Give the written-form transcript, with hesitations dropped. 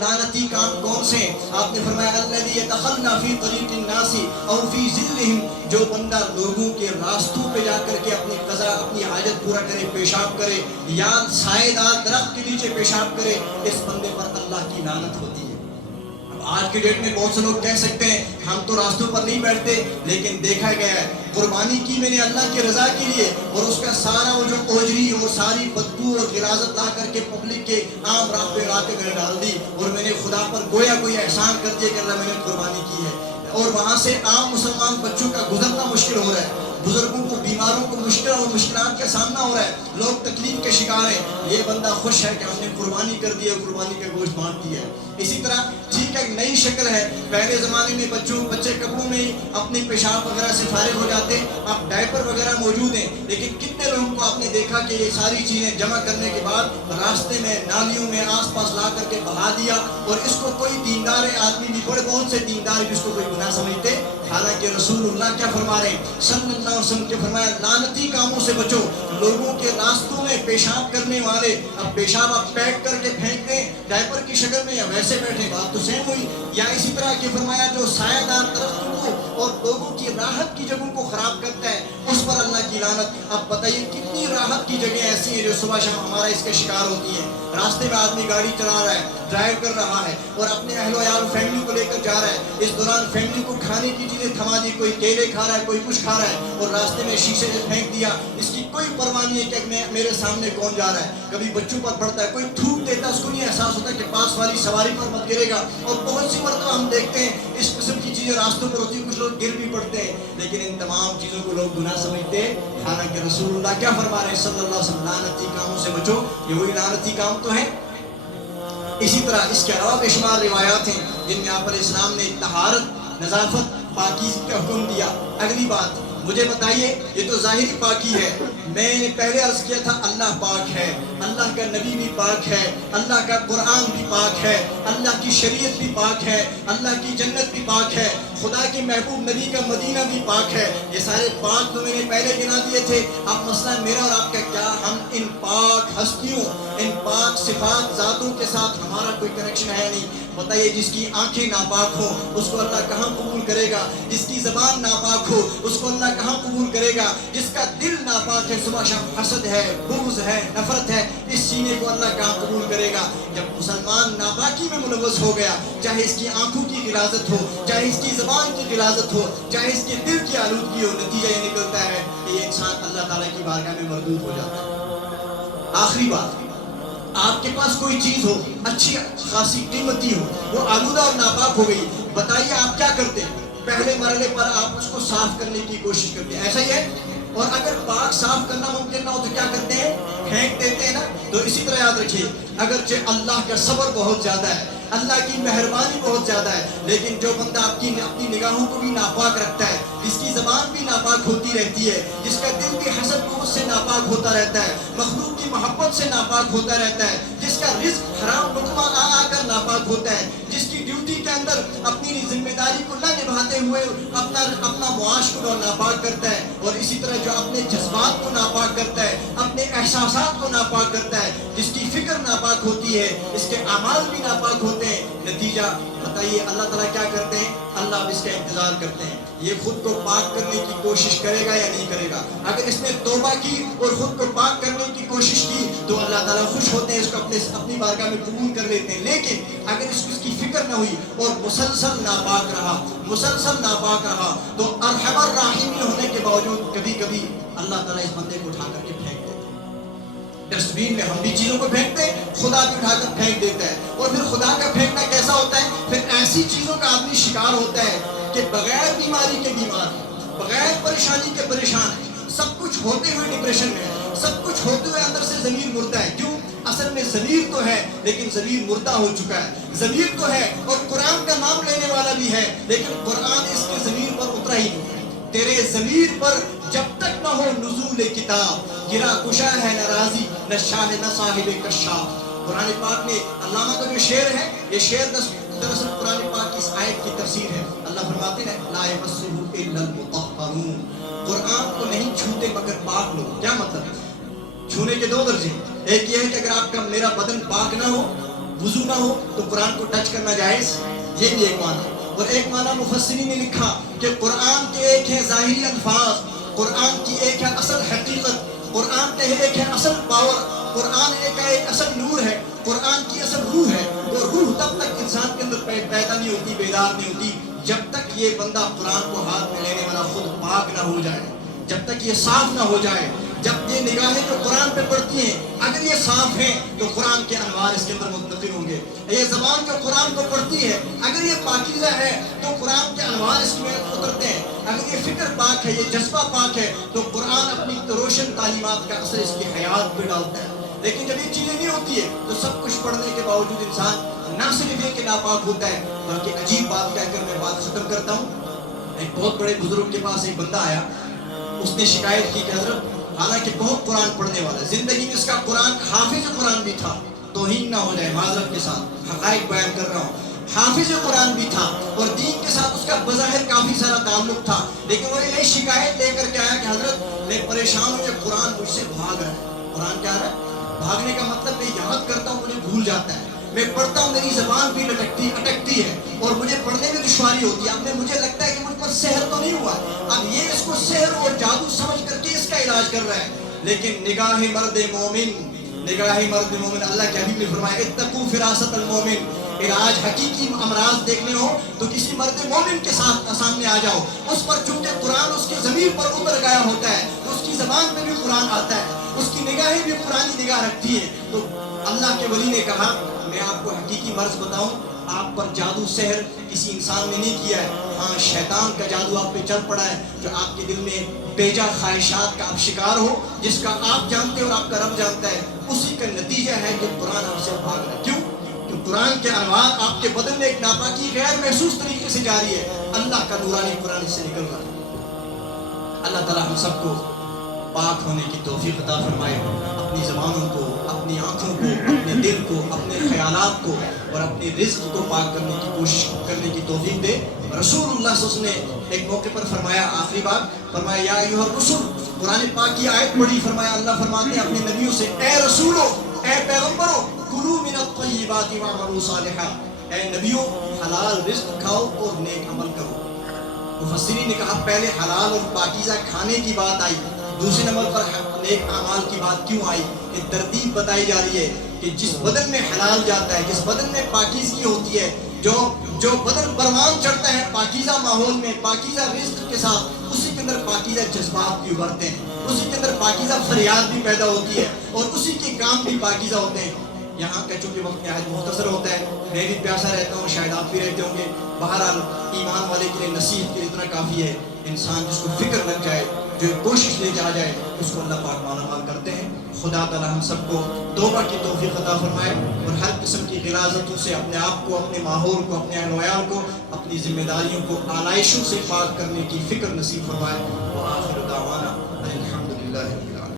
लानती काम कौन से? आपने फरमाया अल्लज़ी यतखल्ला फी तरीक़िन नासी और फी ज़िल्लिहिम, जो बंदा लोगों के रास्तों पे जाकर के अपनी कज़ा अपनी हाजत पूरा करे, पेशाब करे या सायेदार दरख्त के नीचे पेशाब करे, इस बंदे पर अल्लाह की लानत होती है। आज के डेट में बहुत से लोग कह सकते हैं हम तो रास्तों पर नहीं बैठते, लेकिन देखा गया है कुर्बानी की मैंने अल्लाह की रजा के लिए और उसका सारा वो जो ओजरी और सारी बदबू और गिराजत ला करके पब्लिक के आम राह पे ला के मैंने डाल दी और मैंने खुदा पर गोया कोई एहसान कर दिया कि अल्लाह मैंने कुर्बानी की है। और वहाँ से आम मुसलमान बच्चों का गुजरना मुश्किल हो रहा है, बुजुर्गों को बीमारों को मुश्किल और मुश्किलात का सामना हो रहा है, लोग तकलीफ के शिकार हैं। ये बंदा खुश है कि हमने कुर्बानी कर दी है, कुर्बानी का गोश्त बांट दिया है। इसी तरह ठीक है, नई शक्ल है। पहले ज़माने में बच्चे कपड़ों में अपने पेशाब वगैरह से फारिग हो जाते, अब डायपर वगैरह मौजूद हैं, लेकिन कितने लोगों को आपने देखा कि ये सारी चीज़ें जमा करने के बाद रास्ते में नालियों में आसपास ला करके बहा दिया। और इसको कोई दीनदार आदमी भी, बड़े बहुत से दीनदार भी इसको कोई गुनाह समझते, हालांकि रसूलुल्लाह क्या फरमा रहे हैं सल्लल्लाहु अलैहि वसल्लम के फरमाया लानती कामों से बचो। लोगों के रास्तों में पेशाब करने वाले, अब पेशाब आप पैक करके फेंक दें डायपर की शक्ल में या वैसे बैठे, बात तो सेम हुई। या इसी तरह के फरमाया जो सायादार दरख्तों को और लोगों की राहत की जगहों को खराब करता है, उस पर अल्लाह की लानत। अब बताइए कितनी राहत की जगह ऐसी है जो सुबह शाम हमारा इसके शिकार होती है। रास्ते में आदमी गाड़ी चला रहा है, ड्राइव कर रहा है और अपने अहलो यार फैमिली को लेकर जा रहा है, इस दौरान फैमिली को खाने की चीजें थमा दी, कोई केले खा रहा है, कोई कुछ खा रहा है और रास्ते में शीशे से फेंक दिया, इसकी कोई परवाह नहीं है कि मेरे सामने कौन जा रहा है। कभी बच्चों पर पड़ता है, कोई थूक देता है, उसको नहीं एहसास होता कि पास वाली सवारी पर मत गिरेगा। और बहुत सी मरतबा हम देखते हैं इस किस्म की चीजें रास्तों पर होती है, कुछ लोग गिर भी पड़ते हैं, लेकिन इन तमाम चीजों को लोग गुनाह समझते हैं। हालांकि रसूलुल्लाह क्या फरमा रहे हैं सल्लल्लाहु अलैहि वसल्लम, लानती कामों से बचो, ये वही लानती काम तो है। इसी तरह इसके अलावा बेशुमार रिवायात हैं जिनमें आप पर इस्लाम ने तहारत, नज़ाफत, पाकीज़गी का हुक्म दिया। अगली बात मुझे बताइए, ये तो ज़ाहिरी पाकी है, मैंने पहले अर्ज किया था अल्लाह पाक है, अल्लाह का नबी भी पाक है, अल्लाह का कुरान भी पाक है, अल्लाह की शरीयत भी पाक है, अल्लाह की जन्नत भी पाक है, खुदा के महबूब नबी का मदीना भी पाक है। ये सारे पाक तो मैंने पहले गिना दिए थे। अब मसला मेरा और आपका क्या, हम इन पाक हस्तियों, इन पाक सिफात ज़ातों के साथ हमारा कोई कनेक्शन है नहीं। बताइए, जिसकी आंखें नापाक हो उसको अल्लाह कहाँ कबूल करेगा, जिसकी ज़बान नापाक हो उसको अल्लाह कहाँ कबूल करेगा, जिसका दिल नापाक है, सुबह शाम हसद है, बुग़्ज़ है, नफरत है, इस सीने को अल्लाह कहाँ कबूल करेगा। जब मुसलमान नापाकी में मुलव्वस हो गया, चाहे इसकी आंखों की गिलाजत हो, चाहे इसकी ज़बान की गिलाजत हो, चाहे इसके दिल की आलूदगी हो, नतीजा ये निकलता है कि ये इंसान अल्लाह ताला की बारगाह में मरदूद हो जाता है। आखिरी बात, आपके पास कोई चीज हो अच्छी खासी कीमती हो, वो आलूदा और नापाक हो गई, बताइए आप क्या करते हैं? पहले मरहले पर आप उसको साफ करने की कोशिश करते हैं, ऐसा ही है। और अगर पाक साफ करना मुमकिन ना हो तो क्या करते हैं? फेंक देते हैं ना। तो इसी तरह याद रखिए, अगरचे अल्लाह का सब्र बहुत ज्यादा है, अल्लाह की मेहरबानी बहुत ज्यादा है, लेकिन जो बंदा अपनी निगाहों को भी नापाक रखता है, जिसकी जबान भी नापाक होती रहती है, जिसका दिल भी हसद बुग़्ज़ से नापाक होता रहता है, मखलूक की मोहब्बत से नापाक होता रहता है, जिसका रिज़्क़ हराम लुक़मा आकर नापाक होता है, जिसकी ड्यूटी के अंदर अपनी जिम्मेदारी को न निभाते हुए अपना मुआश को नापाक करता है, और इसी तरह जो अपने जज्बात को नापाक करता है, अपने एहसासात को नापाक करता है, जिसकी फिक्र नापाक होती है, इसके अमाल भी नापाक होते हैं। नतीजा बताइए अल्लाह ताला क्या करते हैं? अल्लाह इसका इंतजार करते हैं, ये खुद को पाक करने की कोशिश करेगा या नहीं करेगा। अगर इसने तौबा की और खुद को पाक करने की कोशिश की तो अल्लाह ताला खुश होते हैं, इसको अपनी बारगाह में कबूल कर लेते हैं। लेकिन अगर इसकी फिक्र न हुई और मुसलसल नापाक रहा तो अरहमर राहिमीन होने के बावजूद कभी कभी अल्लाह ताला इस बंदे को उठा करके फेंक देते हैं। डस्टबिन में हम भी चीजों को फेंकते हैं, खुदा भी उठाकर फेंक देता है। और फिर खुदा का फेंकना कैसा होता है? फिर ऐसी चीजों का आदमी शिकार होता है कि बगैर बीमारी के बीमार, बगैर परेशानी के परेशान, सब कुछ होते हुए डिप्रेशन में, सब कुछ होते हुए अंदर से ज़मीर मुर्दा है। क्यों? असल में ज़मीर तो है लेकिन ज़मीर मुर्दा हो चुका है। ज़मीर तो है और कुरान का नाम लेने वाला भी है, लेकिन कुरान इसके ज़मीर पर उतरा ही नहीं है। तेरे ज़मीर पर जब तक न हो नुज़ूल किताब, गिरा कुशा है न राज़ी न शाह न साहिब कशाफ। कुरान पाक में अल्लामा का जो शेर है, ये शेर दरअसल कुरान पाक की इस आयत की तफसीर है। अल्लाह फरमाते हैं ला यमस्सुहु इल्लल मुतहहरून, कुरान को नहीं छूते मगर पाक लोग। क्या मतलब? छूने के दो दर्जे, एक ये है कि अगर आपका मेरा बदन पाक ना हो वुजू ना हो तो कुरान को टच करना जायज़, ये भी एक माना। और एक माना मुफस्सिरीन ने लिखा कि कुरान के एक है ज़ाहिरी अल्फाज, कुरान की एक है असल हकीकत, कुरान का एक है असल पावर, कुरान एक असल नूर है, कुरान की असल रूह है। वो रूह तब तक इंसान के अंदर पैदा नहीं होती, बेदार नहीं होती, जब तक ये बंदा कुरान को हाथ में लेने वाला खुद पाक ना हो जाए, जब तक ये साफ ना हो जाए। जब ये निगाहें जो कुरान पे पड़ती हैं, अगर ये साफ हैं तो कुरान के अनवार इसके अंदर मुंतकिल होंगे। ये ज़बान जो कुरान को पढ़ती है, अगर ये पाकीज़ा है तो कुरान के अनवार इसमें उतरते हैं। अगर ये फिक्र पाक है, ये जज्बा पाक है, तो कुरान अपनी रोशन तालीमात का असर इसकी हयात पे डालता है। लेकिन जब ये चीज़ें नहीं होती है तो सब कुछ पढ़ने के बावजूद इंसान ना सिर्फ ये कि नापाक होता है, बल्कि अजीब बात कहकर मैं बात ख़त्म करता हूँ। एक बहुत बड़े बुजुर्ग के पास एक बंदा आया, उसने शिकायत की कि हज़रत हालांकि बहुत कुरान पढ़ने वाला है, ज़िंदगी में इसका कुरान हाफिज़ कुरान भी था, तौहीन ना हो जाए माज़रत के साथ हक़ाइक़ बयान कर रहा हूँ, हाफिज़ कुरान भी था और दीन के साथ उसका बज़ाहिर काफ़ी सारा ताल्लुक़ था। लेकिन वो यही शिकायत लेकर के आया कि हज़रत मैं परेशान हूँ कि कुरान मुझसे भाग रहा है। कुरान क्या है? भागने का मतलब मैं याद करता हूँ मुझे भूल जाता है, मैं पढ़ता हूँ मेरी ज़बान भी अटकती है और मुझे पढ़ने में दुश्वारी होती है। अब मैं मुझे लगता है कि मुझ पर सहर तो नहीं हुआ, अब ये इसको सहर और जादू समझ करके इसका इलाज कर रहा है। लेकिन निगाह मर्द मोमिन, निगाह मर्द मोमिन, अल्लाह के हबीब ने फरमाया इत्तकू फिरासत अल मोमिन, इलाज हकीकी अमराज देखने हो तो किसी मर्द मोमिन के साथ सामने आ जाओ। उस पर चूंकि कुरान उसकी ज़मीर पर उतर गया होता है, तो उसकी ज़बान पे भी कुरान आता है, उसकी निगाहें भी कुरानी निगाह रखती है। तो अल्लाह के वली ने कहा मैं आपको हकीकी मर्ज बताऊं, आप पर जादू सहर किसी इंसान ने नहीं किया है, हाँ शैतान का जादू आप पे चल पड़ा है, जो आपके दिल में बेजा ख्वाहिशात का आप शिकार हो, जिसका आप जानते हो और आपका रब जानता है, उसी का नतीजा है कि कुरान आपसे भाग रहा है। क्यों? तो कुरान के अनवार आपके बदन में एक नापाकी गैर महसूस तरीके से जारी है, अल्लाह का नूरानी कुरान से निकल रहा है। अल्लाह ताला हम सबको पाक होने की तौफीक अता फरमाए, अपनी ज़बानों को, अपनी आँखों को, अपने दिल को, अपने ख़यालात को और अपने रिज़्क़ को पाक करने की कोशिश करने की तौफीक दे। रसूलुल्लाह सल्लल्लाहु अलैहि वसल्लम ने एक मौके पर फरमाया, आखिरी बात फरमाया या अय्युहर रुसूल, कुरान पाक की आयत पढ़ी, फरमाया अल्लाह फरमाते हैं अपने नबियों से, ए रसूलो, ए पैगम्बरों, कुलू मिनत तय्यिबाति वअमलू सालिहा, ए नबियों हलाल रिज़्क़ खाओ और नेक अमल करो। मुफस्सिरीन ने कहा पहले हलाल और पाकीज़ा खाने की बात आई, दूसरे नंबर पर नेक अमाल की बात क्यों आई? ये तरतीब बताई जा रही है कि जिस बदन में हलाल जाता है, जिस बदन में पाकीज़गी होती है, जो बदन परवान चढ़ता है पाकीज़ा माहौल में, पाकीज़ा रिज़्क़ के साथ, उसी के अंदर पाकीज़ा जज्बात भी उभरते हैं, उसी के अंदर पाकीज़ा फरियाद भी पैदा होती है और उसी के काम भी पाकीज़ा होते हैं। यहाँ का चूँकि वक्त नहायत मुख्तसर होता है, मैं भी प्यासा रहता हूँ, शायद आप भी रहते होंगे। बहरहाल ईमान वाले के लिए नसीहत के लिए इतना काफ़ी है, इंसान जिसको फिक्र लग जाए, जो कोशिश लेके आ जाए, उसको अल्लाह पाक मालामाल करते हैं। खुदा ताला हम सबको तौबा की तौफीक अता फरमाए और हर किस्म की गिलाज़तों से अपने आप को, अपने माहौल को, अपने अहल को, अपनी जिम्मेदारियों को आलाइशों से पाक करने की फ़िक्र नसीब फरमाए। व आखिर दावाना